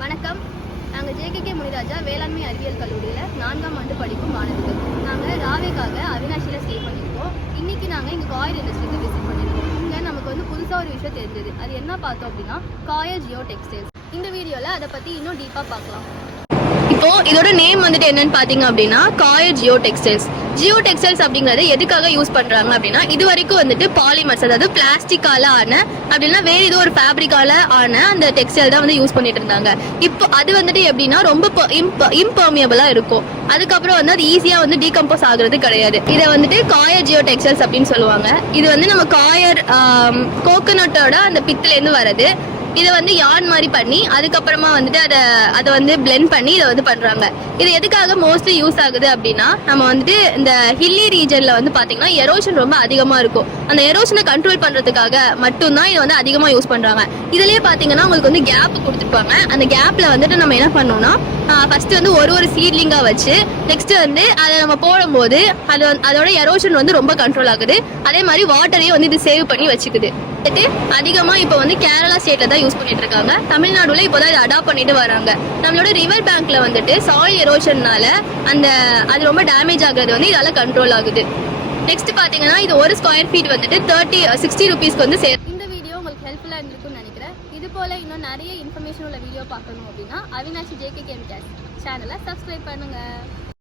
வணக்கம். நாங்கள் ஜேகேகே முனிராஜா வேளாண்மை அறிவியல் கல்லூரியில் 4ஆம் ஆண்டு படிக்கும் மாணவர்கள். நாங்கள் ராவேக்காக அவினாஷியில் ஸ்டே பண்ணியிருக்கோம். இன்றைக்கி நாங்கள் இங்கே காயர் இண்டஸ்ட்ரிக்கு விசிட் பண்ணியிருக்கோம். இங்கே நமக்கு புதுசாக ஒரு விஷயம் தெரிஞ்சது. அது என்ன பார்த்தோம் அப்படின்னா காயர் ஜியோ டெக்ஸ்டைல்ஸ். இந்த வீடியோவில் அதை பற்றி இன்னும் டீப்பாக பார்க்கலாம். இப்போ இதோட நேம் என்னன்னு பாத்தீங்க அப்படின்னா coir Jio textiles. Jio textiles அப்படிங்கறது எதுக்காக யூஸ் பண்றாங்க அப்படின்னா இது வரைக்கும் பாலிமர்ஸ், அதாவது பிளாஸ்டிக்கால ஆன அப்படின்னா வேற ஏதோ ஒரு ஃபேப்ரிக்கால ஆன அந்த டெக்ஸ்டைல் தான் யூஸ் பண்ணிட்டு இருந்தாங்க. இப்போ அது எப்படின்னா ரொம்ப இம்பெர்மியபிளா இருக்கும். அதுக்கப்புறம் அது ஈஸியா டீகம்போஸ் ஆகுறது கிடையாது. இதை காயர் ஜியோ டெக்ஸ்டைல்ஸ் அப்படின்னு சொல்லுவாங்க. இது நம்ம காயர் கோகோனட்டோட அந்த பித்துல இருந்து வரது. இதை யார்ன் மாதிரி பண்ணி அதுக்கப்புறமா அதை பிளெண்ட் பண்ணி இதை பண்றாங்க. இது எதுக்காக மோஸ்ட்லி யூஸ் ஆகுது அப்படின்னா நம்ம இந்த ஹில்லி ரீஜன்ல பாத்தீங்கன்னா எரோஷன் ரொம்ப அதிகமா இருக்கும். அந்த எரோஷனை கண்ட்ரோல் பண்றதுக்காக மட்டும்தான் இது அதிகமா யூஸ் பண்றாங்க. இதுலயே பாத்தீங்கன்னா உங்களுக்கு கேப் கொடுத்துருப்பாங்க. அந்த கேப்ல நம்ம என்ன பண்ணோம்னா ஃபர்ஸ்ட் ஒரு சீட்லிங்கா வச்சு நெக்ஸ்ட் அதை நம்ம போடும்போது அதோட எரோஷன் ரொம்ப கண்ட்ரோல் ஆகுது. அதே மாதிரி வாட்டரையும் இது சேவ் பண்ணி வச்சுக்குது. அதிகமா இப்போ கேரளா ஸ்டேட்ல தான் யூஸ் பண்ணிட்டு இருக்காங்க. தமிழ்நாடுல இப்போதான் இதை அடாப்ட் பண்ணிட்டு வராங்க. நம்மளோட ரிவர் பேங்க்ல சாயில் எரோஷன்னால அது ரொம்ப டேமேஜ் ஆகுறது இதால கண்ட்ரோல் ஆகுது. நெக்ஸ்ட் பாத்தீங்கன்னா இது ஒரு ஸ்கொயர் ஃபீட் 60 ருபீஸ்க்கு சேரும். இந்த வீடியோ உங்களுக்கு ஹெல்ப்ஃபுல்லா இருந்திருக்கும்னு நினைக்கிறேன். இது போல இன்னும் நிறைய இன்ஃபர்மேஷன் உள்ள வீடியோ பார்க்கணும் அப்படின்னா அவினாஷி ஜேகேகே சேனலை சப்ஸ்கிரைப் பண்ணுங்க.